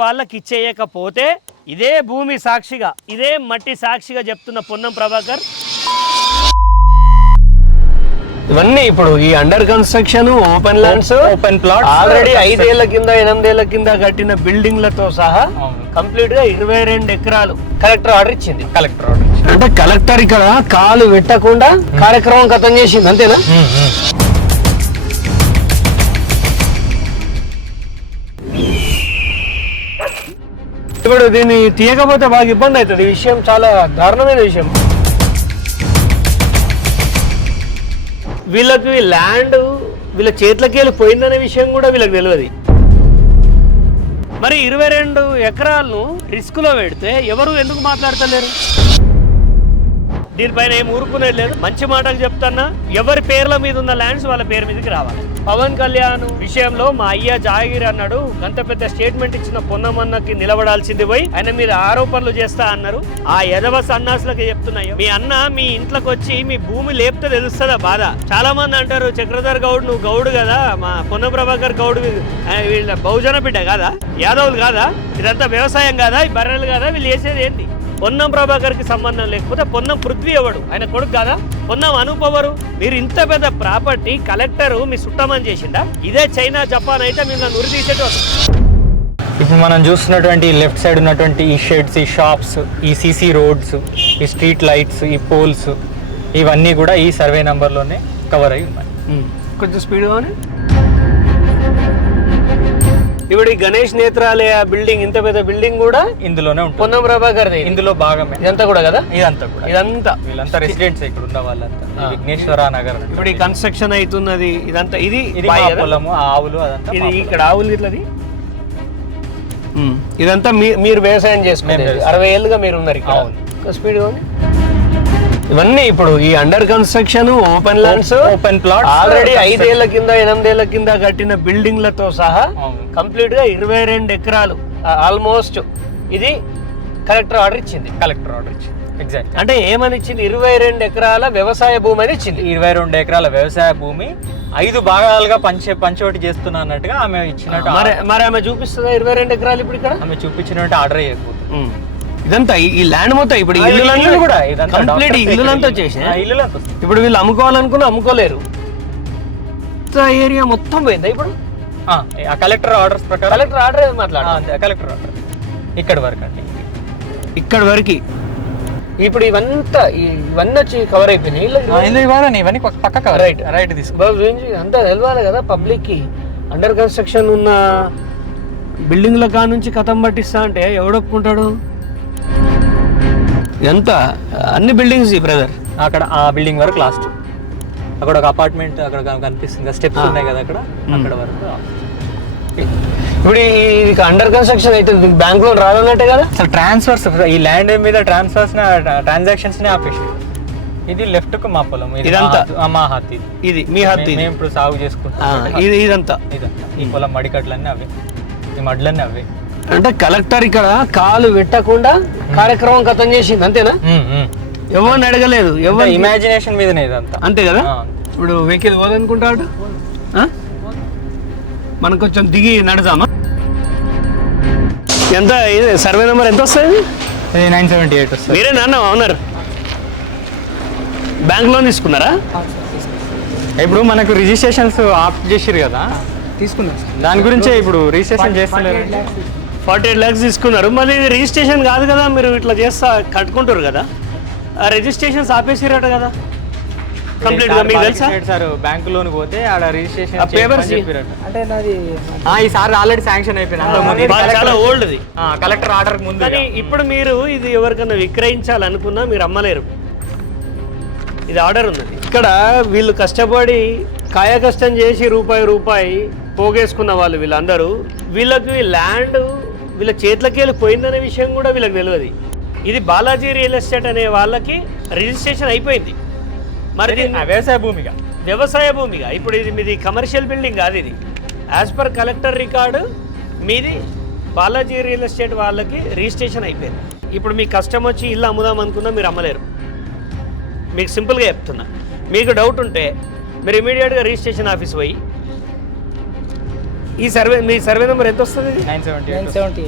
వాళ్ళకి ఇచ్చేయకపోతే ఇదే భూమి సాక్షిగా, ఇదే మట్టి సాక్షిగా చెప్తున్న పొన్నం ప్రభాకర్, ఇవన్నీ ఇప్పుడు ఈ under construction open lands, open plot already 5 ఏళ్ల కింద 8 ఏళ్ల కింద కట్టిన బిల్డింగ్లతో సహా కంప్లీట్ గా 22 ఎకరాలు కలెక్టర్ ఆర్డర్ ఇచ్చింది. కలెక్టర్ ఆర్డర్ అంటే కలెక్టర్ ఇక్కడ కాలు పెట్టకుండా కార్యక్రమం ఖతం చేసింది, అంతేనా? ఇప్పుడు దీన్ని తీయకపోతే బాగా ఇబ్బంది అవుతుంది. ఈ విషయం చాలా దారుణమైన విషయం. వీళ్ళకి ల్యాండ్ వీళ్ళ చేతులకి వెళ్ళి పోయిందనే విషయం కూడా వీళ్ళకి తెలియదు. మరి 22 ఎకరాలను రిస్క్ లో పెడితే ఎవరు ఎందుకు మాట్లాడతలేరు? దీనిపైన ఏం ఊరుకునేది లేదు. మంచి మాటలు చెప్తున్నా, ఎవరి పేర్ల మీద ఉన్న ల్యాండ్స్ వాళ్ళ పేరు మీదకి రావాలి. పవన్ కళ్యాణ్ విషయంలో మా అయ్య జాగిరి అన్నాడు, గంత పెద్ద స్టేట్మెంట్ ఇచ్చిన పొన్నమన్నకి నిలబడాల్సింది పోయి ఆయన మీద ఆరోపణలు చేస్తా అన్నారు. ఆ యదవ సన్నాసులకి చెప్తున్నాయో, మీ అన్న మీ ఇంట్లోకి వచ్చి మీ భూమి లేపితే తెలుస్తుందా బాధ? చాలా మంది అంటారు, చక్రధర్ గౌడ్ నువ్వు గౌడు కదా, మా పొన్న ప్రభాకర్ గౌడ్ వీళ్ళ బహుజన బిడ్డ కాదా, యాదవులు కాదా, ఇదంతా వ్యవసాయం కాదా, ఈ బర్రెలు కాదా, వీళ్ళు చేసేది ఏంటి? పొన్నం ప్రభాకర్ కి సంబంధం లేకపోతే పొన్నం పృథ్వీ ఎవడు? ఆయన కొడుకు కాదా? పొన్నం అనూపవరు? మీరు ఇంత పెద్ద ప్రాపర్టీ కలెక్టర్ మీ సుట్టమని చేసిందా? ఇదే చైనా జపాన్ అయితే మీరు నన్ను ఉరి తీసేటోళ్ళు. ఇప్పుడు మనం చూస్తున్నటువంటి లెఫ్ట్ సైడ్ ఉన్నటువంటి ఈ షెడ్స్, ఈ షాప్స్, ఈ సీసీ రోడ్స్, ఈ స్ట్రీట్ లైట్స్, ఈ పోల్స్, ఇవన్నీ కూడా ఈ సర్వే నంబర్లోనే కవర్ అయి ఉన్నాయి. కొంచెం స్పీడ్గానే. ఇప్పుడు ఈ గణేష్ నేత్రాలయ బిల్డింగ్, ఇంత పెద్ద బిల్డింగ్ కూడా ఇందులోనే ఉంటుంది. పొన్నం ప్రభాకర్ ఇందులో భాగమే ఇదంతా కూడా కదా? ఇదంతా కూడా, ఇదంతా వీళ్ళంతా రెసిడెంట్స్ ఇక్కడ ఉన్న వాళ్ళంతా విఘ్నేశ్వర నగర్. ఇప్పుడు ఈ కన్స్ట్రక్షన్ అవుతున్నది ఇదంతా, ఇది పొలము, ఆవులు, అదంతా ఇది ఇక్కడ ఆవులు ఇట్లది. ఇదంతా మీరు వ్యవసాయం చేసుకునేది 60 ఏళ్ళుగా మీరు ఉన్నారు ఇక్కడ. స్పీడ్ ఇవన్నీ ఇప్పుడు ఈ under construction open lands, open plot already 5 ఏళ్ల కింద 8 ఏళ్ల కింద కట్టిన బిల్డింగ్లతో సహా కంప్లీట్ గా 22 ఎకరాలు ఆల్మోస్ట్ ఇది కలెక్టర్ ఆర్డర్ ఇచ్చింది. కలెక్టర్ ఆర్డర్ ఇచ్చింది. ఎగ్జాక్ట్. అంటే ఏమని ఇచ్చింది? 22 ఎకరాల వ్యవసాయ భూమి అని ఇచ్చింది. 22 ఎకరాల వ్యవసాయ భూమి 5 భాగాలుగా పంచోటి చేస్తున్నా అన్నట్టుగా ఆమె ఇచ్చినట్టు. మరి ఆమె చూపిస్తుందా 22 ఎకరాలు? ఇప్పుడు ఇక్కడ ఆమె చూపించినట్టు ఆర్డర్ చేయకపోతుంది. ఇదంతా ఈ ల్యాండ్ మొత్తం ఇప్పుడు ఇల్లులంతా కూడా కంప్లీట్ ఇల్లులంతా వచ్చేసి ఇప్పుడు వీళ్ళు అమ్ముకోవాలనుకున్నా అమ్ముకోలేరు. ఏరియా మొత్తం పోయిందా ఇప్పుడు? కలెక్టర్ ఆర్డర్స్ ప్రకారం. కలెక్టర్ ఆర్డర్ మాట్లాడాలి. కలెక్టర్ ఆర్డర్ ఇక్కడ వరకు అండి, ఇక్కడ వరకు. ఇప్పుడు ఇవన్నీ వచ్చి కవర్ అయిపోయినాయి. ఇవన్నీ పక్క కవర్. రైట్ తీసుకో. అంతా తెలవాలి కదా పబ్లిక్ కి. అండర్ కన్స్ట్రక్షన్ ఉన్న బిల్డింగ్ల కా నుంచి కథం పట్టిస్తా అంటే ఎవడొప్పుకుంటాడు? ఎంత అన్ని బిల్డింగ్స్ బ్రదర్. అక్కడ ఆ బిల్డింగ్ వరకు లాస్ట్. అక్కడ ఒక అపార్ట్మెంట్ అక్కడ కనిపిస్తుంది, స్టెప్స్ ఉన్నాయి కదా అక్కడ, అక్కడ వరకు. ఇప్పుడు ఇది అండర్ కన్స్ట్రక్షన్ అయితే బ్యాంక్ లోన్ రాదన్నట్టే కదా. అసలు ట్రాన్స్ఫర్స్, ఈ ల్యాండ్ మీద ట్రాన్సాక్షన్స్ ని ఆపేసి. ఇది లెఫ్ట్ కు మా పొలం, ఇదంతా మా హత్తి, ఇది మీ హత్తి. మేము ఇప్పుడు సాగు చేసుకుంటాం. ఇదంతా ఈ పొలం మడికట్లన్నీ అవే, ఈ మడ్లన్నీ అవే. అంటే కలెక్టర్ ఇక్కడ కాలు పెట్టకుండా కార్యక్రమం ఖతం చేసింది, అంతేనా? ఎవరిని అడగలేదు, ఎవరు ఇమాజినేషన్ మీదనే ఇదంతా, అంతే కదా. ఇప్పుడు వెహికల్ పోదనుకుంటాడు, మనం కొంచెం దిగి నడదామా? ఎంత సర్వే నెంబర్ ఎంత వస్తుంది? 978 వస్తుంది. మీరే నాన్న ఓనర్? బ్యాంక్ లోన్ తీసుకున్నారా? ఇప్పుడు మనకు రిజిస్ట్రేషన్స్ ఆఫ్ చేసిరు కదా, తీసుకున్నారు. దాని గురించే ఇప్పుడు రిజిస్ట్రేషన్ చేస్తున్నారు. 48 lakhs తీసుకున్నారు. మళ్ళీ రిజిస్ట్రేషన్ కాదు కదా, మీరు ఇట్లా చేస్తా కట్టుకుంటారు కదా, ఆ రిజిస్ట్రేషన్స్ ఆపేసిరట కదా కంప్లీట్ గా. మీకు తెలుసా సార్, బ్యాంక్ లోన్ పోతే ఆడ రిజిస్ట్రేషన్ పేపర్స్ అంటే నాది ఈసారి ఆల్రెడీ శాంక్షన్ అయిపోయింది, చాలా ఓల్డ్ అది, కలెక్టర్ ఆర్డర్ ముందు. కానీ ఇప్పుడు మీరు ఇది ఎవరికన్నా విక్రయించాలనుకున్నా మీరు అమ్మలేరు. ఇది ఆర్డర్ ఉన్నది. ఇక్కడ వీళ్ళు కష్టపడి కాయకష్టం చేసి రూపాయి పోగేసుకున్న వాళ్ళు వీళ్ళందరూ, వీళ్ళకి ల్యాండ్ వీళ్ళ చేతులకి వెళ్ళి పోయిందనే విషయం కూడా వీళ్ళకి తెలియదు. ఇది బాలాజీ రియల్ ఎస్టేట్ అనే వాళ్ళకి రిజిస్ట్రేషన్ అయిపోయింది. మరి వ్యవసాయ భూమిగా ఇప్పుడు ఇది మీది కమర్షియల్ బిల్డింగ్ కాదు, ఇది యాజ్ పర్ కలెక్టర్ రికార్డు మీది బాలాజీ రియల్ ఎస్టేట్ వాళ్ళకి రిజిస్ట్రేషన్ అయిపోయింది. ఇప్పుడు మీకు కష్టం వచ్చి ఇల్లు అమ్ముదాం అనుకున్నా మీరు అమ్మలేరు. మీకు సింపుల్గా చెప్తున్నా, మీకు డౌట్ ఉంటే మీరు ఇమీడియట్గా రిజిస్ట్రేషన్ ఆఫీస్ పోయి ఈ సర్వే మీ సర్వే నెంబర్ ఎంత వస్తుంది? 978.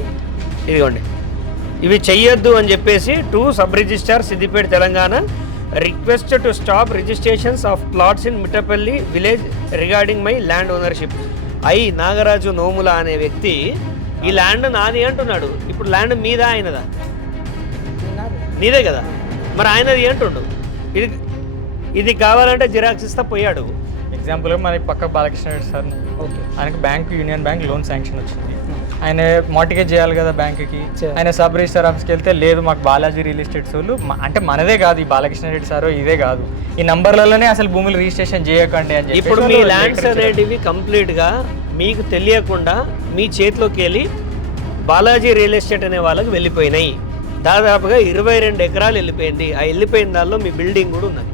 ఇదిగోండి, ఇవి చెయ్యొద్దు అని చెప్పేసి to sub registrar Siddipet Telangana request to stop registrations of plots in Mittapalli village regarding my land ownership. Nagaraju Nomula అనే వ్యక్తి ఈ ల్యాండ్ నాది అంటున్నాడు. ఇప్పుడు ల్యాండ్ మీద ఆయనదా? నీదే కదా, మరి ఆయనది అంటుండు. ఇది కావాలంటే జిరాక్స్ ఇస్తా పోయాడు. ఎగ్జాంపుల్ మనకి పక్క బాలకృష్ణ రెడ్డి సార్, ఆయనకి bank union bank loan sanction వచ్చింది. ఆయన మార్టిగేజ్ చేయాలి కదా బ్యాంక్కి. ఆయన సబ్ రిజిస్టర్ ఆఫీస్కి వెళ్తే లేదు మాకు బాలాజీ రియల్ ఎస్టేట్స్ వాళ్ళు, అంటే మనదే కాదు ఈ బాలకృష్ణ రెడ్డి సార్, ఇదే కాదు ఈ నంబర్లలోనే అసలు భూములు రిజిస్ట్రేషన్ చేయకండి అని చెప్పి. ఇప్పుడు మీ ల్యాండ్స్ అనేటివి కంప్లీట్గా మీకు తెలియకుండా మీ చేతిలోకి వెళ్ళి బాలాజీ రియల్ ఎస్టేట్ అనే వాళ్ళకి వెళ్ళిపోయినాయి. దాదాపుగా 22 ఎకరాలు వెళ్ళిపోయింది. ఆ వెళ్ళిపోయిన దానిలో మీ బిల్డింగ్ కూడా ఉన్నది.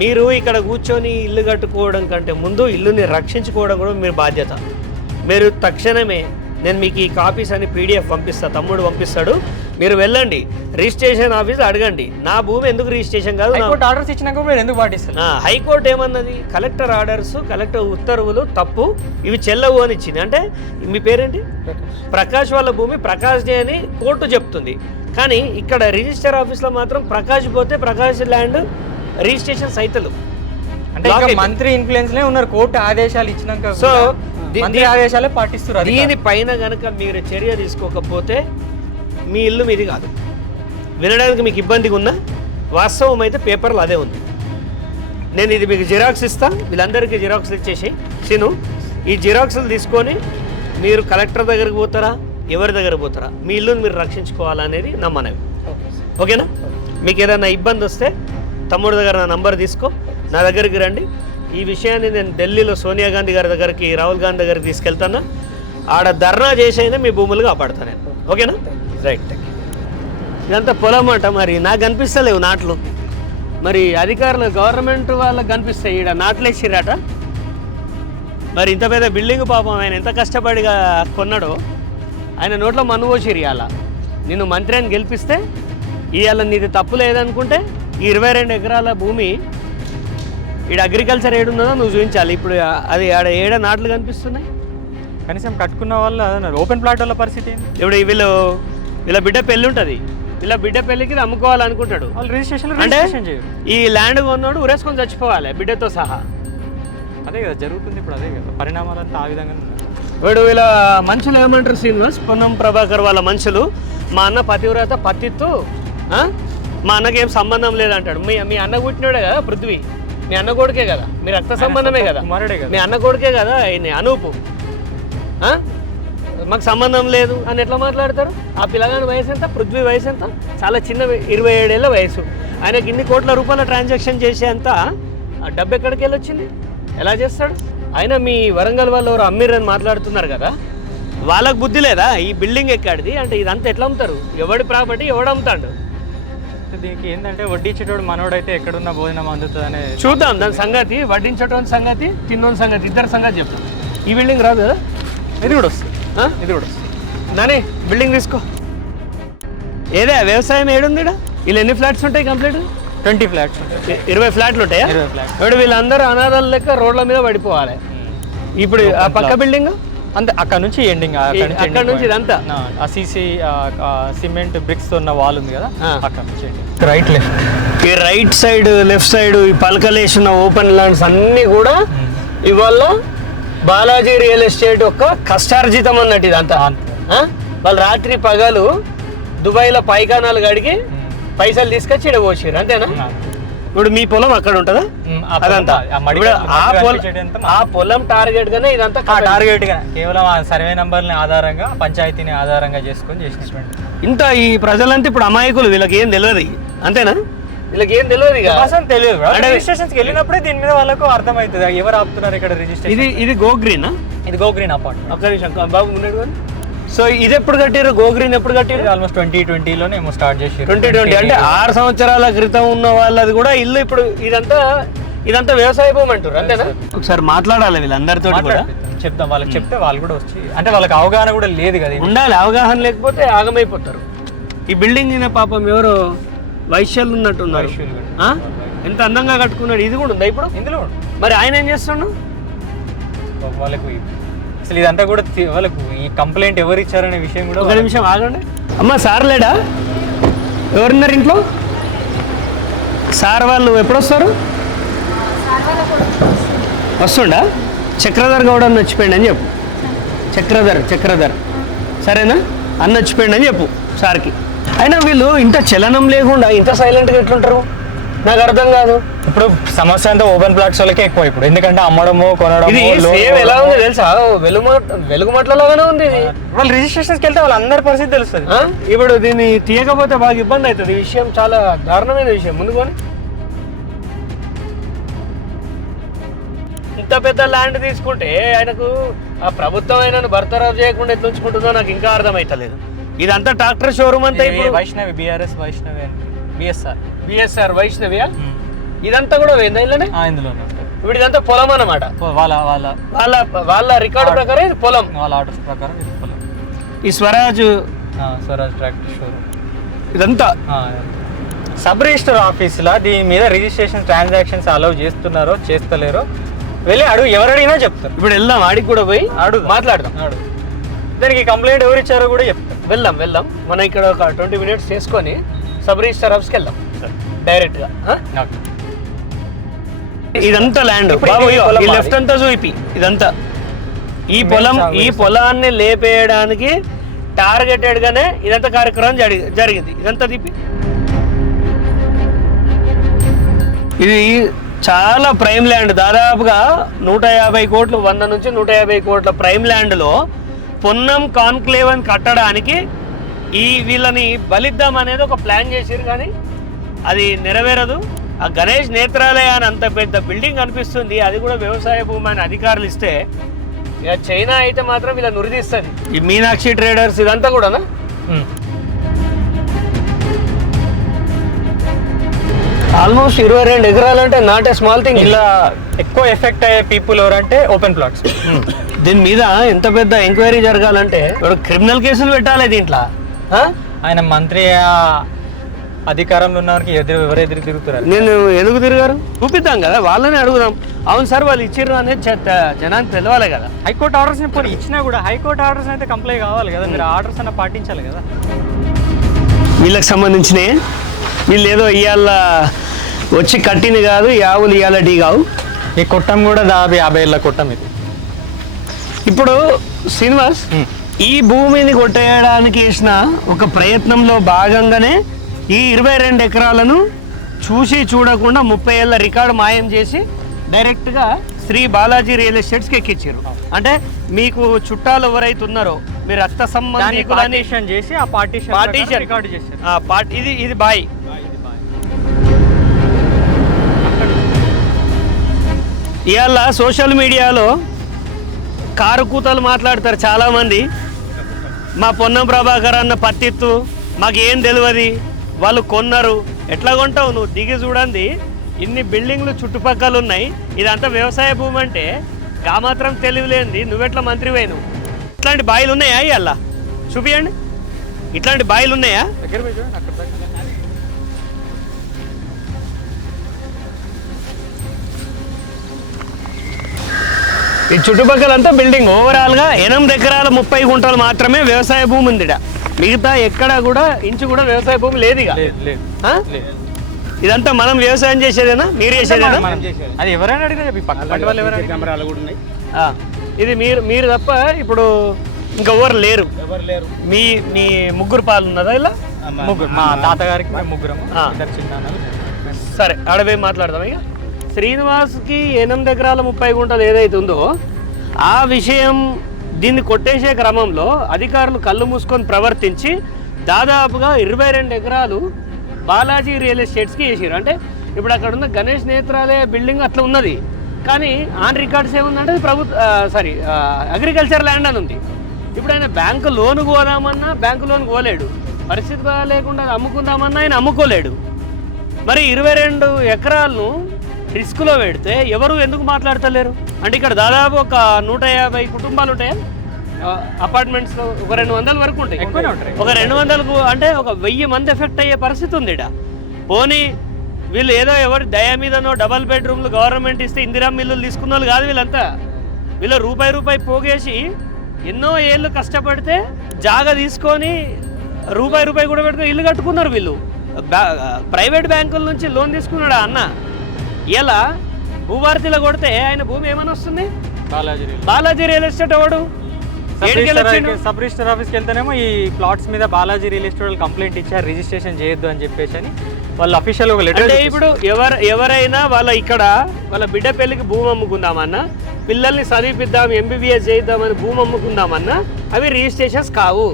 మీరు ఇక్కడ కూర్చొని ఇల్లు కట్టుకోవడం కంటే ముందు ఇల్లుని రక్షించుకోవడం కూడా మీరు బాధ్యత. మీరు తక్షణమే, నేను మీకు ఈ కాపీస్ అని PDF పంపిస్తాను, తమ్ముడు పంపిస్తాడు, మీరు వెళ్ళండి రిజిస్ట్రేషన్ ఆఫీస్ అడగండి నా భూమి ఎందుకు రిజిస్ట్రేషన్ కాదు. ఆర్డర్స్ ఇచ్చినాక మీరు ఎందుకు పాటిస్తారు? హైకోర్టు ఏమన్నది, కలెక్టర్ ఆర్డర్స్ కలెక్టర్ ఉత్తర్వులు తప్పు, ఇవి చెల్లవు అని ఇచ్చింది. అంటే మీ పేరేంటి? ప్రకాష్ వాళ్ళ భూమి ప్రకాష్ డే అని కోర్టు చెప్తుంది. కానీ ఇక్కడ రిజిస్టర్ ఆఫీస్లో మాత్రం ప్రకాష్ పోతే ప్రకాష్ ల్యాండ్ రిజిస్ట్రేషన్ సైతులు అంటే మంత్రి ఇన్ఫ్లుయెన్స్ లే ఉన్నారు. కోర్టు ఆదేశాలు ఇచ్చినాక సో మంత్రి ఆదేశాలే పాటిస్తున్నారు. దీనిపైన కనుక మీరు చర్య తీసుకోకపోతే మీ ఇల్లు మీది కాదు. వినడానికి మీకు ఇబ్బందిగా ఉన్నా వాస్తవం అయితే పేపర్లో అదే ఉంది. నేను ఇది మీకు జిరాక్స్ ఇస్తా, వీళ్ళందరికీ జిరాక్స్లు ఇచ్చేసి సీను ఈ జిరాక్స్లు తీసుకొని మీరు కలెక్టర్ దగ్గరికి పోతారా, ఎవరి దగ్గర పోతారా, మీ ఇల్లుని మీరు రక్షించుకోవాలనేది నా మనవి. ఓకేనా? మీకు ఏదైనా ఇబ్బంది వస్తే తమ్ముడు దగ్గర నా నంబర్ తీసుకో, నా దగ్గరికి రండి. ఈ విషయాన్ని నేను ఢిల్లీలో సోనియా గాంధీ గారి దగ్గరికి, రాహుల్ గాంధీ దగ్గరికి తీసుకెళ్తాను. ఆడ ధర్నా చేసి అయినా మీ భూములు కాపాడుతాను నేను. ఓకేనా? రైట్. ఇదంతా పొలం అంట, మరి నాకు కనిపిస్తలేవు నాట్లు. మరి అధికారులు గవర్నమెంట్ వాళ్ళకి కనిపిస్తాయి, ఈడ నాట్లు వేసిరట. మరి ఇంత పెద్ద బిల్డింగ్ పాపం ఆయన ఎంత కష్టపడిగా కొన్నాడో, ఆయన నోట్లో మన్ను పోసిరు. ఇవాళ నిన్ను మంత్రి అని గెలిపిస్తే ఇవాళ నీది తప్పు లేదనుకుంటే ఈ 22 ఎకరాల భూమి ఈడ అగ్రికల్చర్ ఏడున్నదో నువ్వు చూపించాలి. ఇప్పుడు అది ఆడ ఏడ నాట్లు కనిపిస్తున్నాయి. కనీసం కట్టుకున్న వాళ్ళు అదన్నారు. ఓపెన్ ప్లాట్ వాళ్ళ పరిస్థితి ఏంటి? ఇప్పుడు వీళ్ళ బిడ్డ పెళ్ళి ఉంటుంది, వీళ్ళ బిడ్డ పెళ్ళికి ఇది అమ్ముకోవాలనుకుంటాడు. వాళ్ళు రిజిస్ట్రేషన్ అంటే చేయరు. ఈ ల్యాండ్ కొన్నాడు ఉరేసుకొని చచ్చిపోవాలి బిడ్డతో సహా. అదే కదా జరుగుతుంది ఇప్పుడు. అదే కదా పరిణామాలంతా ఆ విధంగా. వీడు వీళ్ళ మనుషులు ఏమంటారు శ్రీనివాస్, పొన్నం ప్రభాకర్ వాళ్ళ మనుషులు, మా అన్న పతివ్రత పతిత్తు, మా అన్నకి ఏం సంబంధం లేదంటాడు. మీ అన్న పుట్టినాడే కదా పృథ్వీ, మీ అన్న కొడుకే కదా, మీ రక్త సంబంధమే కదా, మీ అన్న కొడుకే కదా ఆయన అనూపు. మాకు సంబంధం లేదు అని ఎట్లా మాట్లాడతారు? ఆ పిల్లగాని వయసు ఎంత, పృథ్వీ వయసు ఎంత? చాలా చిన్న 27 ఏళ్ళ వయసు. ఆయనకి ఇన్ని కోట్ల రూపాయల ట్రాన్సాక్షన్ చేసేంత డబ్బు ఎక్కడికి వెళ్ళి వచ్చింది? ఎలా చేస్తాడు? ఆయన మీ వరంగల్ వాళ్ళు ఎవరు అమ్మిర్రని మాట్లాడుతున్నారు కదా, వాళ్ళకు బుద్ధి లేదా? ఈ బిల్డింగ్ ఎక్కడిది అంటే ఇదంతా ఎట్లా అమ్ముతారు? ఎవడి ప్రాపర్టీ ఎవడు అమ్ముతాడు? దీనికి ఏంటంటే వడ్డించేటోడు మనోడైతే ఎక్కడున్న భోజనం అందుతుందనే చూద్దాం. దాని సంగతి, వడ్డించేటోని సంగతి, తిన్నోని సంగతి, ఇద్దరు సంగతి చెప్తాం. ఈ బిల్డింగ్ రాదు కదా, ఇది కూడా వస్తుంది. ఇది కూడా వస్తుంది. నానే బిల్డింగ్ తీసుకో. ఏదే వ్యవసాయం ఏడుంది? వీళ్ళు ఎన్ని ఫ్లాట్స్ ఉంటాయి కంప్లీట్? 20 ఫ్లాట్స్. 20 ఫ్లాట్లు ఉంటాయా? ఇప్పుడు వీళ్ళందరూ అనాథాల లెక్క రోడ్ల మీద పడిపోవాలి. ఇప్పుడు ఆ పక్క బిల్డింగ్ అంతే, అక్కడ నుంచి ఎండింగ్, అక్కడ నుంచి ఇదంతా ఆ సీసీ సిమెంట్ బ్రిక్స్ ఉన్న వాల్ ఉంది కదా, అక్కడ నుంచి రైట్ లెఫ్ట్. ఈ రైట్ సైడ్ లెఫ్ట్ సైడ్ ఈ పలకలేసిన ఓపెన్ ల్యాండ్స్ అన్నీ కూడా ఇవాళ బాలాజీ రియల్ ఎస్టేట్ యొక్క కష్టార్జితం అన్నట్టు. ఇదంతా వాళ్ళు రాత్రి పగలు దుబాయ్లో పైకానాలు కడిగి పైసలు తీసుకొచ్చి ఇక్కడ పోసారు, అంతేనా? ఇప్పుడు మీ పొలం అక్కడ ఉంటుందా? అదంతా ఆ పొలం టార్గెట్ గానే ఇదంతా టార్గెట్ గా కేవలం ఆ సర్వే నంబర్ని ఆధారంగా, పంచాయతీని ఆధారంగా చేసుకొని చేసినటువంటి. ఇంత ఈ ప్రజలంతా ఇప్పుడు అమాయకులు, వీళ్ళకి ఏం తెలియదు, అంతేనా? వీళ్ళకి ఏం తెలియదు, తెలియదు. రిజిస్ట్రేషన్స్కి వెళ్ళినప్పుడే దీని మీద వాళ్ళకు అర్థమవుతుంది ఎవరు ఆపుతున్నారు ఇక్కడ రిజిస్ట్రేషన్. ఇది గోగ్రీనా? ఇది గోగ్రీన్ అపార్ట్మెంట్. ఒక్క నిమిషం బాబు ఉన్నాడు. సో ఇది ఎప్పుడు కట్టారు? గోగ్రీన్ ఎప్పుడు కట్టారు? ఆల్మోస్ట్ 2020లోనే ఏమో స్టార్ట్ చేసి. 2020 అంటే 6 సంవత్సరాల క్రితం ఉన్న వాళ్ళది కూడా ఇల్లు. ఇప్పుడు ఇదంతా వ్యవసాయ భూమి అంటారు, అంతేనా? ఒకసారి మాట్లాడాలి వీళ్ళందరితో కూడా, చెప్తాం. వాళ్ళకి చెప్తే వాళ్ళు కూడా వచ్చి, అంటే వాళ్ళకి అవగాహన కూడా లేదు కదా, ఉండాలి. అవగాహన లేకపోతే ఆగమైపోతారు. ఈ బిల్డింగ్ పాపం ఎవరో వైశ్యాలు ఉన్నట్టున్నారు, ఎంత అందంగా కట్టుకున్నాడు. ఇది కూడా ఉందా ఇప్పుడు ఇందులో? మరి ఆయన ఏం చేస్తున్నాడు? వాళ్ళకు అసలు ఇదంతా కూడా వాళ్ళకు ఈ కంప్లైంట్ ఎవరు ఇచ్చారనే విషయం కూడా ఒక నిమిషం ఆగండి. అమ్మ సార్ లేడా? ఎవరున్నారు ఇంట్లో? సార్ వాళ్ళు ఎప్పుడు వస్తారు? వస్తుండా? చక్రధర్ గౌడ్ అన్న వచ్చిపోయింది అని చెప్పు. చక్రధర్ సరేనా? అన్న వచ్చిపోయింది అని చెప్పు సార్కి. అయినా వీళ్ళు ఇంత చలనం లేకుండా ఇంత సైలెంట్గా ఎట్లుంటారు నాకు అర్థం కాదు. ఇప్పుడు సమస్య అంతా ఓపెన్ ప్లాట్స్ వాళ్ళకే ఎక్కువ ఇప్పుడు, ఎందుకంటే అమ్మడము కొనడం. ఇది సేమ్ ఎలా ఉంది తెలుసా? వెలుగుమట్లలోగానే ఉంది ఇది. వాళ్ళు రిజిస్ట్రేషన్స్కి వెళ్తే వాళ్ళందరి పరిస్థితి తెలుస్తుంది. ఇప్పుడు దీన్ని తీయకపోతే బాగా ఇబ్బంది అవుతుంది. ఈ విషయం చాలా దారుణమైన విషయం. ముందుకొని ఇంత పెద్ద ల్యాండ్ తీసుకుంటే ఆయనకు ఆ ప్రభుత్వం ఆయనను బర్తరఫ్ చేయకుండా ఎట్లా ఉంచుకుంటుందో నాకు ఇంకా అర్థమైతలేదు. ఇదంతా ట్రాక్టర్ షోరూమ్ అంతా ఇప్పుడు వైష్ణవి BRS వైష్ణవి బిఎస్ఆర్ వైష్ణవియా ఇదంతా కూడా పోయిందా ఇందులోనే? ఇందులో ఇప్పుడు ఇదంతా పొలం అన్నమాట. వాళ్ళ రికార్డు ప్రకారం ఇది పొలం, వాళ్ళ ఆర్డర్స్ ప్రకారం ఇది పొలం. ఈ స్వరాజ్ ట్రాక్టర్ షోరూమ్ ఇదంతా సబ్ రిజిస్టర్ ఆఫీసులో దీని మీద రిజిస్ట్రేషన్ ట్రాన్సాక్షన్స్ అలౌ చేస్తున్నారో చేస్తలేరో వెళ్ళి అడుగు, ఎవరు అడిగినా చెప్తారు. ఇప్పుడు వెళ్దాం, ఆడికి కూడా పోయి మాట్లాడదాం. దానికి కంప్లైంట్ ఎవరు ఇచ్చారో కూడా చెప్తారు. వెళ్దాం. మనం ఇక్కడ ఒక 20 minutes చేసుకొని సబ్ రిజిస్టర్ ఆఫీస్కి వెళ్దాం డైరెక్ట్గా. ఇదంతా ల్యాండ్ లెఫ్ట్ అంతా చూపి. ఇదంతా ఈ పొలాన్ని లేపేయడానికి టార్గెటెడ్ గానే ఇదంతా కార్యక్రమం జరిగింది. ఇదంతా తిప్పి ఇది చాలా ప్రైమ్ ల్యాండ్. దాదాపుగా 150 కోట్లు, 100 నుంచి 150 కోట్ల ప్రైమ్ ల్యాండ్లో పొన్నం కాన్క్లేవ్ అని కట్టడానికి వీళ్ళని బలిద్దాం అనేది ఒక ప్లాన్ చేసిరు, కానీ అది నెరవేరదు. ఆ గణేష్ నేత్రాలయ అని అంత పెద్ద బిల్డింగ్ కనిపిస్తుంది, అది కూడా వ్యవసాయ భూమి అని అధికారులు ఇస్తే ఇక చైనా అయితే మాత్రం వీళ్ళ నురిదిస్తుంది. ఈ మీనాక్షి ట్రేడర్స్ ఇదంతా కూడానా? ఆల్మోస్ట్ 22 ఎకరాలు అంటే నాట్ ఏ స్మాల్ థింగ్. ఇలా ఎక్కువ ఎఫెక్ట్ అయ్యే పీపుల్ ఎవరంటే ఓపెన్ ప్లాట్స్. దీని మీద ఎంత పెద్ద ఎంక్వైరీ జరగాలంటే క్రిమినల్ కేసులు పెట్టాలి దీంట్లో. ఆయన మంత్రి అధికారంలో ఉన్న వారికి ఎవరు ఎదురు తిరుగుతారు? నేను ఎందుకు తిరిగారు చూపిద్దాం కదా, వాళ్ళని అడుగుదాం. అవును సార్ వాళ్ళు ఇచ్చిర్రు అనేది జనానికి తెలవాలి కదా. హైకోర్టు ఆర్డర్స్ ఇప్పుడు ఇచ్చినా కూడా హైకోర్టు ఆర్డర్స్ అయితే కంప్లై కావాలి కదా, మీరు ఆర్డర్స్ అన్న పాటించాలి కదా. వీళ్ళకి సంబంధించినవి వీళ్ళు ఏదో ఇవాళ వచ్చి కట్టింది కాదు, ఈ ఆవులు ఇవాళ టీ కావు. ఈ కొట్టం కూడా 50 ఏళ్ళ కొట్టం ఇది. ఇప్పుడు శ్రీనివాస్ ఈ భూమిని కొట్టేయడానికి చేసిన ఒక ప్రయత్నంలో భాగంగానే ఈ 22 ఎకరాలను చూసి చూడకుండా 30 ఏళ్ళ రికార్డు మాయం చేసి డైరెక్ట్గా శ్రీ బాలాజీ రియల్ ఎస్టేట్స్కి ఎక్కించారు. అంటే మీకు చుట్టాలు ఎవరైతే ఉన్నారో మీరు రక్త సంబంధికులని చేసి ఆ పార్టీషన్ రికార్డు చేశారు. ఇది బాయ్. ఇవాళ సోషల్ మీడియాలో కారు కూతలు మాట్లాడతారు చాలామంది. మా పొన్నం ప్రభాకర్ అన్న పత్తిత్తు మాకేం తెలియదు, వాళ్ళు కొన్నారు. ఎట్లా కొంటావు నువ్వు? దిగి చూడండి, ఇన్ని బిల్డింగ్లు చుట్టుపక్కల ఉన్నాయి. ఇదంతా వ్యవసాయ భూమి అంటే గా మాత్రం తెలియలేంది. నువ్వెట్లా మంత్రి పోయినావు? ఇట్లాంటి బాయిలు ఉన్నాయా? ఇవాళ చూపియండి, ఇట్లాంటి బాయిలు ఉన్నాయా? ఈ చుట్టుపక్కలంతా బిల్డింగ్. ఓవరాల్గా 8 ఎకరాల 30 గుంటలు మాత్రమే వ్యవసాయ భూమి ఉంది. మిగతా ఎక్కడ కూడా ఇంచు కూడా వ్యవసాయ భూమి లేదు. ఇదంతా మనం వ్యవసాయం చేసేదేనా? మీరు చేసేదేనా? అది ఎవరైనా ఇది మీరు తప్ప ఇప్పుడు ఇంకా ఎవరు లేరు. మీ ముగ్గురు పాలు ఉన్నదా? ఇలా ముగ్గురు, మా తాతగారికి ముగ్గురము. సరే ఆడవే మాట్లాడదాం. ఇక శ్రీనివాస్కి 8 ఎకరాల 30 గుంటలు ఏదైతే ఉందో ఆ విషయం దీన్ని కొట్టేసే క్రమంలో అధికారులు కళ్ళు మూసుకొని ప్రవర్తించి దాదాపుగా 22 ఎకరాలు బాలాజీ రియల్ ఎస్టేట్స్కి వేసారు. అంటే ఇప్పుడు అక్కడ ఉన్న గణేష్ నేత్రాలయ బిల్డింగ్ అట్లా ఉన్నది, కానీ ఆన్ రికార్డ్స్ ఏముందంటే అగ్రికల్చర్ ల్యాండ్ అని ఉంది. ఇప్పుడు ఆయన బ్యాంకు లోన్ పోదామన్నా బ్యాంకు లోన్ పోలేడు, పరిస్థితి లేకుండా అమ్ముకుందామన్నా ఆయన అమ్ముకోలేడు. మరి 22 ఎకరాలను రిస్క్లో పెడితే ఎవరు ఎందుకు మాట్లాడతలేరు? అంటే ఇక్కడ దాదాపు ఒక 150 కుటుంబాలు ఉంటాయా అపార్ట్మెంట్స్లో? ఒక 200 వరకు ఉంటాయి. ఒక 200కు అంటే ఒక 1000 మంది ఎఫెక్ట్ అయ్యే పరిస్థితి ఉంది ఇక్కడ. పోనీ వీళ్ళు ఏదో ఎవరి దయ మీదనో డబల్ బెడ్రూమ్లు గవర్నమెంట్ ఇస్తే ఇందిరా మిల్లులు తీసుకున్న వాళ్ళు కాదు వీళ్ళంతా. వీళ్ళ రూపాయి పోగేసి ఎన్నో ఏళ్ళు కష్టపడితే జాగా తీసుకొని రూపాయి కూడా పెట్టుకొని ఇల్లు కట్టుకున్నారు వీళ్ళు. ప్రైవేట్ బ్యాంకుల నుంచి లోన్ తీసుకున్నాడు ఆ అన్న. ఇలా భూభారతిలో కొడితే ఆయన భూమి ఏమని వస్తుంది? బాలాజీ రియల్ ఎస్టేట్ ఎవడు? సబ్ రిజిస్టర్ ఆఫీస్కి వెళ్తేనేమో ఈ ప్లాట్స్ మీద బాలాజీ రియల్ ఎస్టేట్ వాళ్ళు కంప్లైంట్ ఇచ్చారు, రిజిస్ట్రేషన్ చేయొద్దు అని చెప్పేసి అని వాళ్ళు అఫీషియల్ ఒక లెటర్. ఇప్పుడు ఎవరైనా వాళ్ళ బిడ్డ పెళ్లికి భూమి అమ్ముకుందామన్నా, పిల్లల్ని చదివిపిద్దాం ఎంబీబీఎస్ చేద్దామని భూమి అమ్ముకుందామన్నా అవి రిజిస్ట్రేషన్స్ కావు.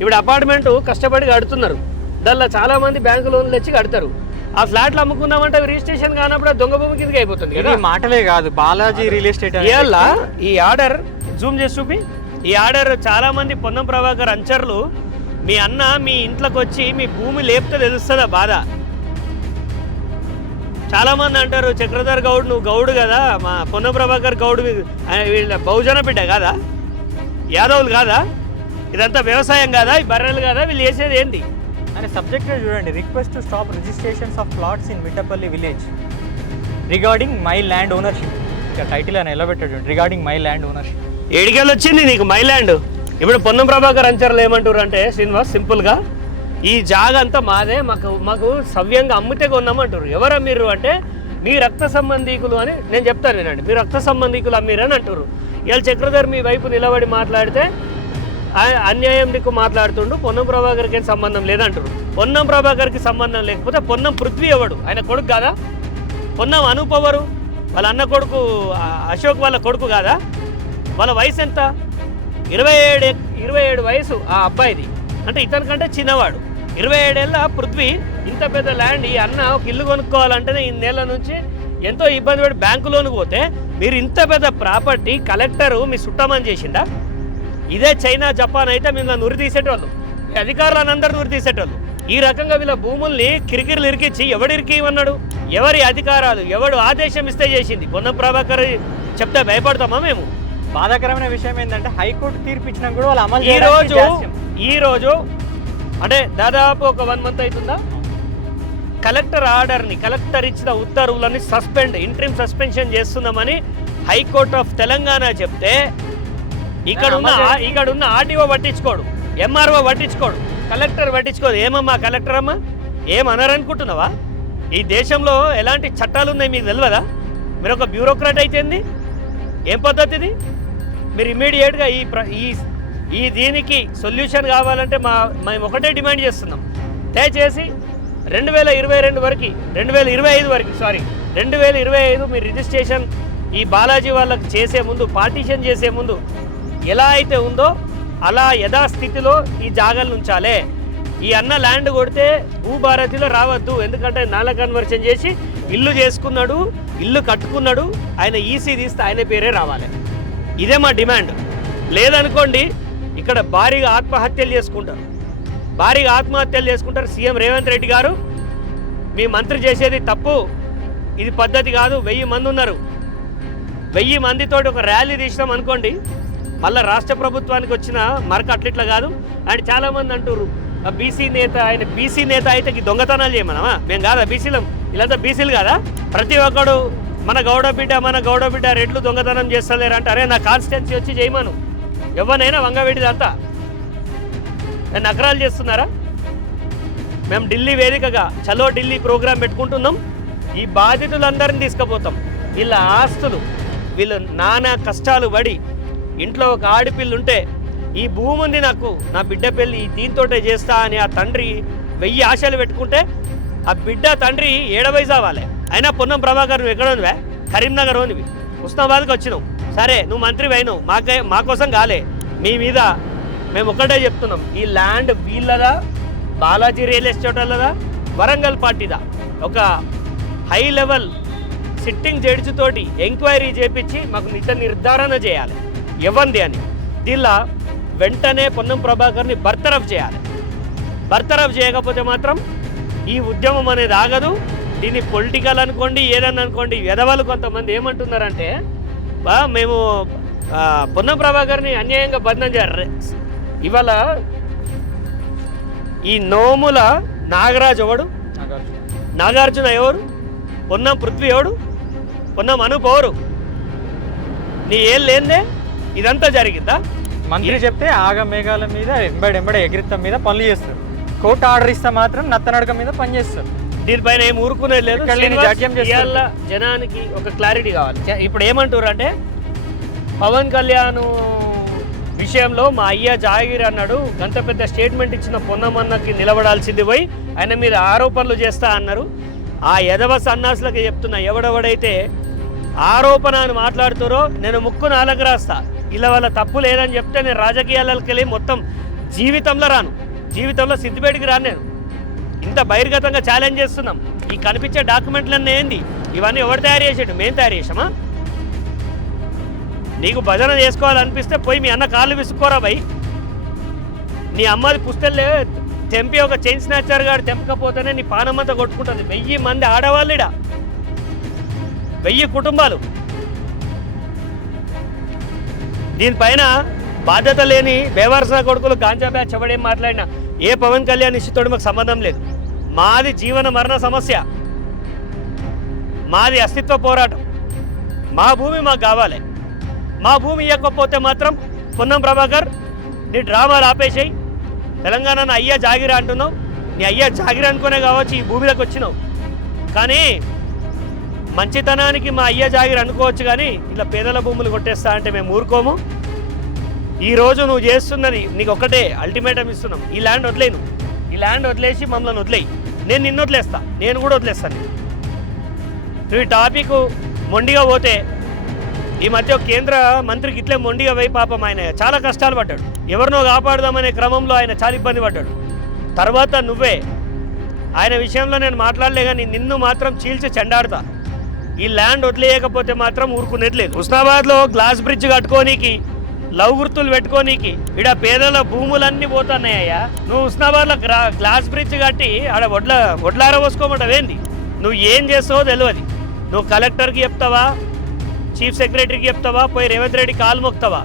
ఇప్పుడు అపార్ట్మెంట్ కష్టపడి కడుతున్నారు, దానిలో చాలా మంది బ్యాంకు లోన్లు తెచ్చి కడతారు. ఆ ఫ్లాట్లు అమ్ముకుందామంటే అవి రిజిస్ట్రేషన్ కానప్పుడు దొంగ భూమి కిందకి అయిపోతుంది కదా. మాటలే కాదు, బాలాజీ రియల్ ఎస్టేట్ ఈ ఆర్డర్ జూమ్ చేసి చూపి. ఈ ఆర్డర్ చాలా మంది పొన్నం ప్రభాకర్ అంచర్లు, మీ అన్న మీ ఇంట్లోకి వచ్చి మీ భూమి లేపితే తెలుస్తుందా బాధ. చాలా మంది అంటారు, చక్రధర్ గౌడ్ నువ్వు గౌడు కదా, మా పొన్నం ప్రభాకర్ గౌడ్ వీళ్ళ బహుజన బిడ్డ కాదా, యాదవులు కాదా, ఇదంతా వ్యవసాయం కాదా, ఈ బర్రెలు కాదా, వీళ్ళు చేసేది ఏంటి అనే సబ్జెక్ట్ చూడండి. Request to stop registrations of plots in Mittapalli village regarding my land ownership. ఇక టైటిల్ అని ఎలా పెట్టాడు, రిగార్డింగ్ మై ల్యాండ్ ఓనర్షిప్. ఏడికెళ్ళి వచ్చింది నీకు మై ల్యాండ్? ఇప్పుడు పొన్నం ప్రభాకర్ అంచర్లు ఏమంటారు అంటే, శ్రీనివాస్ సింపుల్గా ఈ జాగా అంతా మాదే, మాకు సవ్యంగా అమ్మితే కొన్నామంటారు. ఎవరు అమ్మిర్రు అంటే మీ రక్త సంబంధీకులు అని నేను చెప్తాను వినండి. మీ రక్త సంబంధీకులు అమ్మిరని అంటారు. ఇవాళ చక్రధర్ మీ వైపు నిలబడి మాట్లాడితే అన్యాయం దిక్కు మాట్లాడుతుండు, పొన్నం ప్రభాకర్కి ఏం సంబంధం లేదంటారు. పొన్నం ప్రభాకర్కి సంబంధం లేకపోతే పొన్నం పృథ్వీ ఎవడు? ఆయన కొడుకు కాదా? పొన్నం అనూప్ ఎవరు? వాళ్ళ అన్న కొడుకు అశోక్ వాళ్ళ కొడుకు కాదా? వాళ్ళ వయసు ఎంత? 27 వయసు ఆ అబ్బాయిది. అంటే ఇతనికంటే చిన్నవాడు. 27 ఏళ్ళ పృథ్వీ ఇంత పెద్ద ల్యాండ్. ఈ అన్న ఒక ఇల్లు కొనుక్కోవాలంటేనే ఈ నెల నుంచి ఎంతో ఇబ్బంది పడి బ్యాంకు లోనికి పోతే మీరు ఇంత పెద్ద ప్రాపర్టీ కలెక్టరు మీ సుట్టమని చేసిందా? ఇదే చైనా జపాన్ అయితే మిమ్మల్ని నురి తీసేటోళ్ళు, ఈ అధికారులను అందరూ నురి తీసేటోళ్ళు. ఈ రకంగా వీళ్ళ భూముల్ని కిరికిరిలు ఇరికిచ్చి ఎవడు ఇరికివన్నాడు? ఎవరి అధికారాలు ఎవడు ఆదేశం ఇస్తే చేసింది? పొన్నం ప్రభాకర్ చెప్తే భయపడతామా మేము? బాధాకరమైన విషయం ఏంటంటే హైకోర్టు తీర్పు ఇచ్చినా కూడా వాళ్ళు అమలు ఈ రోజు అంటే దాదాపు ఒక 1 month అవుతుందా, కలెక్టర్ ఇచ్చిన ఉత్తర్వులని ఇంట్రీమ్ సస్పెన్షన్ చేస్తున్నామని హైకోర్టు ఆఫ్ తెలంగాణ చెప్తే ఇక్కడున్న ఆర్టీఓ పట్టించుకోడు, ఎంఆర్ఓ పట్టించుకోడు, కలెక్టర్ పట్టించుకోదు. ఏమమ్మా కలెక్టర్ అమ్మా ఏమనరనుకుంటున్నావా? ఈ దేశంలో ఎలాంటి చట్టాలు ఉన్నాయి మీకు తెలియదా? మీరు ఒక బ్యూరోక్రాట్ అయితేంది? ఏం పద్ధతి ఇది? మీరు ఇమ్మీడియట్గా ఈ దీనికి సొల్యూషన్ కావాలంటే మేము ఒకటే డిమాండ్ చేస్తున్నాం. దయచేసి 2025 వరకు 2025 మీరు రిజిస్ట్రేషన్ ఈ బాలాజీ వాళ్ళకి చేసే ముందు, పార్టీషన్ చేసే ముందు ఎలా అయితే ఉందో అలా యథాస్థితిలో ఈ జాగాలు ఉంచాలే. ఈ అన్న ల్యాండ్ కొడితే భూభారతిలో రావద్దు. ఎందుకంటే నాల కన్వర్షన్ చేసి ఇల్లు చేసుకున్నాడు, ఇల్లు కట్టుకున్నాడు. ఆయన ఈసీ తీస్తే ఆయన పేరే రావాలి. ఇదే మా డిమాండ్. లేదనుకోండి ఇక్కడ భారీగా ఆత్మహత్యలు చేసుకుంటారు. సీఎం రేవంత్ రెడ్డి గారు, మీ మంత్రి చేసేది తప్పు, ఇది పద్ధతి కాదు. 1000 మంది ఉన్నారు, 1000 మందితోటి ఒక ర్యాలీ తీసినాం అనుకోండి, మళ్ళీ రాష్ట్ర ప్రభుత్వానికి వచ్చిన మరక అట్లిట్లా కాదు. అండ్ చాలామంది అంటారు బీసీ నేత, ఆయన బీసీ నేత అయితే దొంగతనాలు చేయమనమా? మేము కాదా బీసీలం? వీళ్ళంతా బీసీలు కాదా? ప్రతి ఒక్కడు మన గౌడ బిడ్డ రెడ్లు దొంగతనం చేస్తలేరు అంటే, అరే నా కాన్స్టిట్యున్సీ వచ్చి చేయమను. ఎవరినైనా వంగవేడిదంతా నగరాలు చేస్తున్నారా? మేము ఢిల్లీ వేదికగా చలో ఢిల్లీ ప్రోగ్రాం పెట్టుకుంటున్నాం. ఈ బాధితులందరినీ తీసుకుపోతాం. వీళ్ళ ఆస్తులు, వీళ్ళు నానా కష్టాలు పడి ఇంట్లో ఒక ఆడపిల్లుంటే ఈ భూమి ఉంది నాకు, నా బిడ్డ పెళ్ళి దీంతోటే చేస్తా అని ఆ తండ్రి 1000 ఆశలు పెట్టుకుంటే ఆ బిడ్డ తండ్రి ఏడవై చావాలి. అయినా పొన్నం ప్రభాకర్ నువ్వు ఎక్కడ ఉన్నవే? కరీంనగర్ ఓనివి, ఉస్మానాబాద్కి వచ్చినావు. సరే నువ్వు మంత్రి అయినావు, మా కోసం కాలే. మీ మీద మేము ఒక్కటే చెప్తున్నాం, ఈ ల్యాండ్ వీళ్ళదా, బాలాజీ రియల్ ఎస్టేట్ వాళ్ళదా, వరంగల్ పార్టీదా? ఒక హై లెవెల్ సిట్టింగ్ జడ్జి తోటి ఎంక్వైరీ చేపించి మాకు నిర్ధారణ చేయాలి ఎవరిది అని. దీనిలో వెంటనే పొన్నం ప్రభాకర్ని బర్తరఫ్ చేయాలి. బర్తరఫ్ చేయకపోతే మాత్రం ఈ ఉద్యమం అనేది ఆగదు. దీన్ని పొలిటికల్ అనుకోండి, ఏదన్నా అనుకోండి. ఎదవాళ్ళు కొంతమంది ఏమంటున్నారంటే, మేము పొన్నం ప్రభాకర్ని అన్యాయంగా బంధం చేయాలి. ఇవాళ ఈ నోముల నాగరాజు ఎవడు? నాగార్జున ఎవరు? పొన్నం పృథ్వీ ఎవడు? పొన్నం అనూప్ ఎవరు? నీ ఏం లేదే ఇదంతా జరిగిందా? మంత్రి చెప్తే ఆగ మేఘాల మీద ఎంబడి ఎగిరితం మీద పనులు చేస్తారు. కోర్టు ఆర్డర్ ఇస్తే మాత్రం నత్తనడక మీద పని చేస్తారు. దీనిపైన ఏం ఊరుకునేది లేదు. ఇవాళ జనానికి ఒక క్లారిటీ కావాలి. ఇప్పుడు ఏమంటారు అంటే పవన్ కళ్యాణ్ విషయంలో మా అయ్య జాగిర్ అన్నాడు, గంత పెద్ద స్టేట్మెంట్ ఇచ్చిన పొన్నమన్నకి నిలబడాల్సింది పోయి ఆయన మీద ఆరోపణలు చేస్తా అన్నారు. ఆ యదవ సన్నాసులకి చెప్తున్నా, ఎవడెవడైతే ఆరోపణ అని మాట్లాడుతారో నేను ముక్కును అలగరాస్తా. ఇలా వాళ్ళ తప్పు లేదని చెప్తే నేను రాజకీయాలకి వెళ్ళి మొత్తం జీవితంలో రాను, జీవితంలో సిద్దిపేటకి రాను. నేను ఇంత బహిర్గతంగా ఛాలెంజ్ చేస్తున్నాం. ఈ కనిపించే డాక్యుమెంట్లన్నీ ఏంది? ఇవన్నీ ఎవరు తయారు చేసాడు? మేము తయారు చేసామా? నీకు భజన చేసుకోవాలనిపిస్తే పోయి మీ అన్న కాళ్ళు విసుక్కోరా భయ్. నీ అమ్మది పుస్తెల్లే తెంపి ఒక చైన్ స్నాచర్ గారు తెంపకపోతేనే నీ పానమంతా కొట్టుకుంటుంది. 1000 మంది ఆడవాళ్ళుడా, 1000 కుటుంబాలు. దీనిపైన బాధ్యత లేని బేవారసన కొడుకులు గాంజా బ్యాచ్ ఎవడేం మాట్లాడినా ఏ పవన్ కళ్యాణ్ ఇష్టతోడు మాకు సంబంధం లేదు. మాది జీవన మరణ సమస్య, మాది అస్తిత్వ పోరాటం. మా భూమి మాకు కావాలి. మా భూమి ఇవ్వకపోతే మాత్రం పొన్నం ప్రభాకర్ నీ డ్రామాలు ఆపేసాయి. తెలంగాణ అయ్యా జాగిరా అంటున్నావు. నీ అయ్యా జాగిరా అనుకునే కావచ్చు ఈ భూమిలోకి వచ్చినావు. కానీ మంచితనానికి మా అయ్యా జాగిరా అనుకోవచ్చు, కానీ ఇలా పేదల భూములు కొట్టేస్తా అంటే మేము ఊరుకోము. ఈరోజు నువ్వు చేస్తున్నది నీకు ఒక్కటే అల్టిమేటం ఇస్తున్నాం. ఈ ల్యాండ్ వదిలేను, ఈ ల్యాండ్ వదిలేసి మమ్మల్ని వదిలేయి. నేను నిన్ను వదిలేస్తా, నేను కూడా వదిలేస్తాను. నువ్వు ఈ టాపిక్ మొండిగా పోతే ఈ మధ్య ఒక కేంద్ర మంత్రికి ఇట్లే మొండిగా పోయి పాపం ఆయన చాలా కష్టాలు పడ్డాడు. ఎవరినో కాపాడుదామనే క్రమంలో ఆయన చాలా ఇబ్బంది పడ్డాడు. తర్వాత నువ్వే ఆయన విషయంలో నేను మాట్లాడలే, కానీ నిన్ను మాత్రం చీల్చి చెండాడుతా. ఈ ల్యాండ్ వదిలేయకపోతే మాత్రం ఊరుకునేది లేదు. హుస్నాబాద్లో గ్లాస్ బ్రిడ్జ్ కట్టుకోనీకి, లవ్ గుర్తులు పెట్టుకోనీకి ఈడ పేదల భూములన్నీ పోతున్నాయ్యా. నువ్వు హుస్నాబాద్లో గ్లాస్ బ్రిడ్జ్ కట్టి ఆడ వడ్లార పోసుకోమంటావేంది? నువ్వు ఏం చేస్తావో తెలియదు. నువ్వు కలెక్టర్కి చెప్తావా, చీఫ్ సెక్రటరీకి చెప్తావా, పోయి రేవంత్ రెడ్డి కాలు మొక్తావా?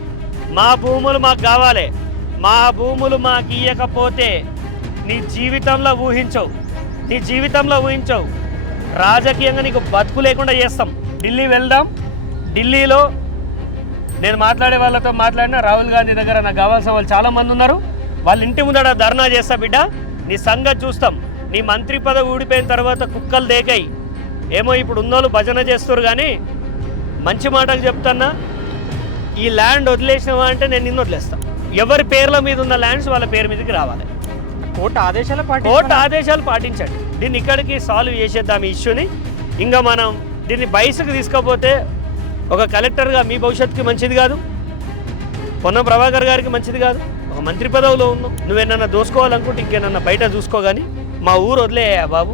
మా భూములు మాకు కావాలి, మా భూములు మాకు ఇవ్వకపోతే నీ జీవితంలో ఊహించవు, నీ జీవితంలో ఊహించవు. రాజకీయంగా నీకు బతుకు లేకుండా చేస్తాం. ఢిల్లీ వెళ్దాం. ఢిల్లీలో నేను మాట్లాడే వాళ్ళతో మాట్లాడిన రాహుల్ గాంధీ దగ్గర నాకు కావాల్సిన వాళ్ళు చాలామంది ఉన్నారు. వాళ్ళ ఇంటి ముందర ధర్నా చేస్తా బిడ్డ. నీ సంగతి చూస్తాం. నీ మంత్రి పదవి ఊడిపోయిన తర్వాత కుక్కలు దేకాయి. ఏమో ఇప్పుడు ఉన్నోళ్ళు భజన చేస్తారు, కానీ మంచి మాటలు చెప్తున్నా. ఈ ల్యాండ్ వదిలేసినవా అంటే నేను నిన్ను వదిలేస్తాను. ఎవరి పేర్ల మీద ఉన్న ల్యాండ్స్ వాళ్ళ పేరు మీదకి రావాలి. కోర్టు ఆదేశాలు పాటించండి. దీన్ని ఇక్కడికి సాల్వ్ చేసేద్దాం ఈ ఇష్యూని. ఇంకా మనం దీన్ని బయసుకు తీసుకపోతే ఒక కలెక్టర్గా మీ భవిష్యత్తుకి మంచిది కాదు, పొన్నం ప్రభాకర్ గారికి మంచిది కాదు. ఒక మంత్రి పదవిలో ఉన్నావు. నువ్వేనన్నా దోసుకోవాలనుకుంటే ఇంకేనన్నా బయట చూసుకో, కానీ మా ఊరు వదిలేయా బాబు.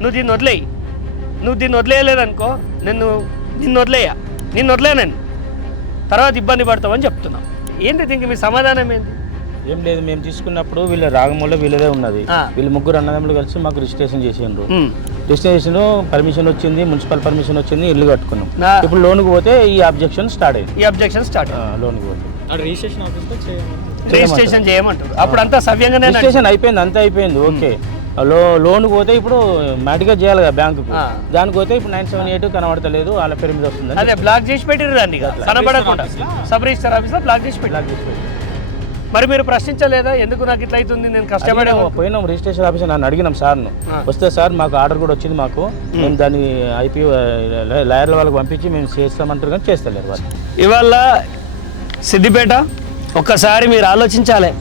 నువ్వు దీన్ని వదిలేయి. నువ్వు దీన్ని వదిలేయలేదనుకో, నిన్ను వదిలేను, తర్వాత ఇబ్బంది పడతావని చెప్తున్నా. ఏంటి దీనికి మీ సమాధానం ఏంటి? ఏం లేదు, మేము తీసుకున్నప్పుడు వీళ్ళ రాగంలో వీళ్ళదే ఉన్నది. వీళ్ళు ముగ్గురు అన్నదమ్ములు కలిసి మాకు రిజిస్ట్రేషన్ చేసిండ్రు. రిజిస్ట్రేషన్ పర్మిషన్ వచ్చింది, మున్సిపల్ పర్మిషన్ వచ్చింది, ఇల్లు కట్టుకున్నాం. ఇప్పుడు లోన్కి పోతే ఈ అబ్జెక్షన్ స్టార్ట్ అయింది. లోన్కి పోతే రిజిస్ట్రేషన్ చేయమంటారు. అప్పుడు అంతా సవ్యంగా రిజిస్ట్రేషన్ అయిపోయింది, అంతా అయిపోయింది. ఓకే, లోన్కి పోతే ఇప్పుడు మ్యాటిగా చేయాలి కదా బ్యాంకుకు. దానికి పోతే ఇప్పుడు 978 కనబడతలేదు, వాళ్ళ పేరు మీద వస్తుంది. అదే బ్లాక్ చేసి పెట్టిరు దాన్ని, కనబడకుండా సబ్ రిజిస్టర్ ఆఫీస్లో బ్లాక్ చేసి పెట్టి. మరి మీరు ప్రశ్నించలేదా? ఎందుకు నాకు ఇట్లా అవుతుంది, నేను కష్టపడే పోయినాం రిజిస్ట్రేషన్ ఆఫీసర్, నన్ను అడిగినాం సార్ను. వస్తే సార్ మాకు ఆర్డర్ కూడా వచ్చింది, మాకు మేము దాన్ని ఐపీ లాయర్ల వాళ్ళకి పంపించి మేము చేస్తామంటారు, కానీ చేస్తలేరు వాళ్ళు. ఇవాళ సిద్దిపేట ఒక్కసారి మీరు ఆలోచించాలి.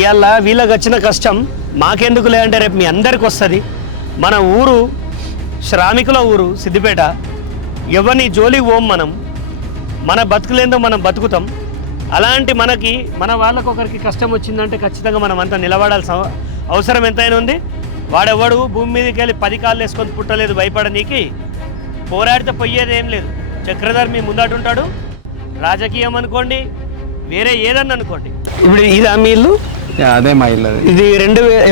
ఇవాళ వీళ్ళకి వచ్చిన కష్టం మాకెందుకు లేదంటే రేపు మీ అందరికి వస్తుంది. మన ఊరు శ్రామికుల ఊరు సిద్దిపేట. ఎవరిని జోలికి పోం మనం, మన బతుకులేందో మనం బతుకుతాం. అలాంటి మన వాళ్ళకు ఒకరికి కష్టం వచ్చిందంటే ఖచ్చితంగా మనం అంతా నిలబడాల్సిన అవసరం ఎంతైనా ఉంది. వాడెవడు భూమి మీదకి వెళ్ళి 10 కాళ్ళు వేసుకొని పుట్టలేదు భయపడనీకి. పోరాడితే పోయేది ఏం లేదు. చక్రధర్ మీ ముందటుంటాడు. రాజకీయం అనుకోండి, వేరే ఏదన్నా అనుకోండి. ఇప్పుడు ఇది మీ ఇల్లు? అదే మా ఇల్లు. ఇది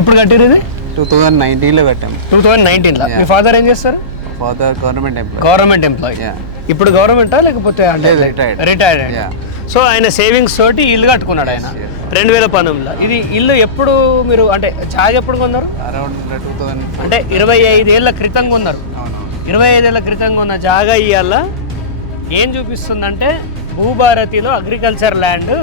ఎప్పుడు కట్టారు? ఇది 2019లో కట్టాము. 2019లో. మీ ఫాదర్ ఏం చేస్తారు? Father government employee. ఇప్పుడు గవర్నమెంటా లేకపోతే రిటైర్డ్? సో ఆయన సేవింగ్స్ తోటి ఇల్లు కట్టుకున్నాడు ఆయన 2019లో. ఇది ఇల్లు ఎప్పుడు మీరు అంటే జాగ ఎప్పుడు కొన్నారు? అరౌండ్ 2000. అంటే 25 ఏళ్ళ క్రితం కొన్నారు. 25 ఏళ్ళ క్రితం కొన్న జాగా ఇవాళ ఏం చూపిస్తుందంటే భూభారతిలో అగ్రికల్చర్ ల్యాండ్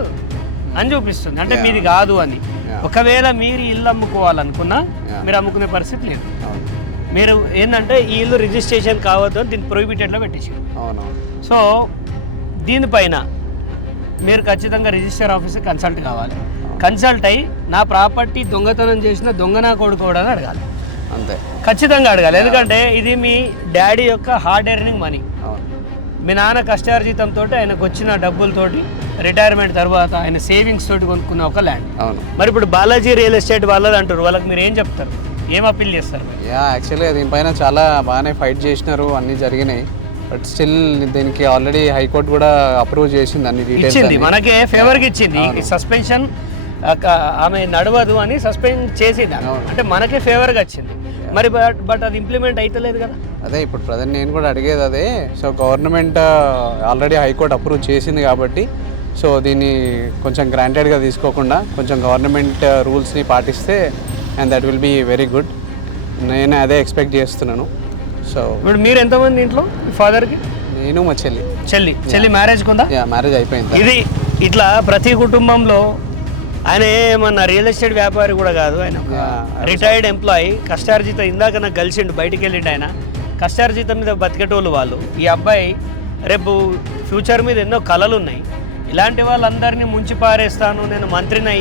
అని చూపిస్తుంది, అంటే మీది కాదు అని. ఒకవేళ మీరు ఇల్లు అమ్ముకోవాలనుకున్నా మీరు అమ్ముకునే పరిస్థితి లేదు. మీరు ఏంటంటే ఈ ఇల్లు రిజిస్ట్రేషన్ కావద్దు అని దీన్ని ప్రొహిబిటెడ్లో పెట్టేసారు. సో దీనిపైన మీరు ఖచ్చితంగా రిజిస్టర్ ఆఫీసర్ కన్సల్ట్ కావాలి. కన్సల్ట్ అయ్యి నా ప్రాపర్టీ దొంగతనం చేసిన దొంగ నా కొడుకోవడానికి అడగాలి, అంతే, ఖచ్చితంగా అడగాలి. ఎందుకంటే ఇది మీ డాడీ యొక్క హార్డ్ ఎర్నింగ్ మనీ. మీ నాన్న కష్టార్జితంతో ఆయనకు వచ్చిన డబ్బులతోటి రిటైర్మెంట్ తర్వాత ఆయన సేవింగ్స్ తోటి కొనుక్కున్న ఒక ల్యాండ్. మరి ఇప్పుడు బాలాజీ రియల్ ఎస్టేట్ వాళ్ళది అంటారు, వాళ్ళకి మీరు ఏం చెప్తారు, ఏం అప్పీల్ చేస్తారు? యాక్చువల్గా దీనిపైన చాలా బాగానే ఫైట్ చేసినారు, అన్నీ జరిగినాయి. బట్ స్టిల్ దీనికి ఆల్రెడీ హైకోర్టు కూడా అప్రూవ్ చేసింది, అన్ని డీటెయిల్స్ ఇచ్చింది, మనకే ఫేవర్గా ఇచ్చింది. సస్పెన్షన్ ఆమె నడవదు అని సస్పెండ్ చేసింది, అంటే మనకే ఫేవర్గా వచ్చింది. మరి బట్ అది ఇంప్లిమెంట్ అవుతలేదు కదా. అదే ఇప్పుడు ప్రజెంట్ నేను కూడా అడిగేది అదే. So government already high court approve చేసింది కాబట్టి సో దీన్ని కొంచెం గ్రాంటెడ్గా తీసుకోకుండా కొంచెం గవర్నమెంట్ రూల్స్ని పాటిస్తే and that will be very good. నేను అదే ఎక్స్పెక్ట్ చేస్తున్నాను. సో ఇప్పుడు మీరు ఎంతమంది ఇంట్లో? ఫాదర్కి? నేను మా చెల్లి మ్యారేజ్ కుందా? మ్యారేజ్ అయిపోయింది. ఇది ఇట్లా ప్రతి కుటుంబంలో ఆయన ఏమన్నా రియల్ ఎస్టేట్ వ్యాపారి కూడా కాదు, ఆయన రిటైర్డ్ ఎంప్లాయీ, కష్టార్జితం. ఇందాక నాకు కలిసిండు, బయటికి వెళ్ళిండు ఆయన. కష్టార్జితం మీద బతికేటోళ్ళు వాళ్ళు. ఈ అబ్బాయి రేపు ఫ్యూచర్ మీద ఎన్నో కళలు ఉన్నాయి. ఇలాంటి వాళ్ళందరినీ ముంచి పారేస్తాను, నేను మంత్రినై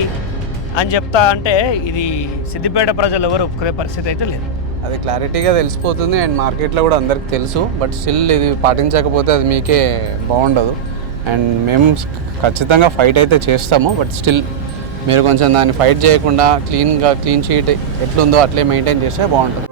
అని చెప్తా అంటే ఇది సిద్దిపేట ప్రజలు ఎవరు ఒప్పుకునే పరిస్థితి అయితే లేదు. అది క్లారిటీగా తెలిసిపోతుంది అండ్ మార్కెట్లో కూడా అందరికి తెలుసు. బట్ స్టిల్ ఇది పాటించకపోతే అది మీకే బాగుండదు. అండ్ మేము ఖచ్చితంగా ఫైట్ అయితే చేస్తాము. బట్ స్టిల్ మీరు కొంచెం దాన్ని ఫైట్ చేయకుండా క్లీన్ షీట్ ఎట్లుందో అట్లే మెయింటైన్ చేస్తే బాగుంటుంది.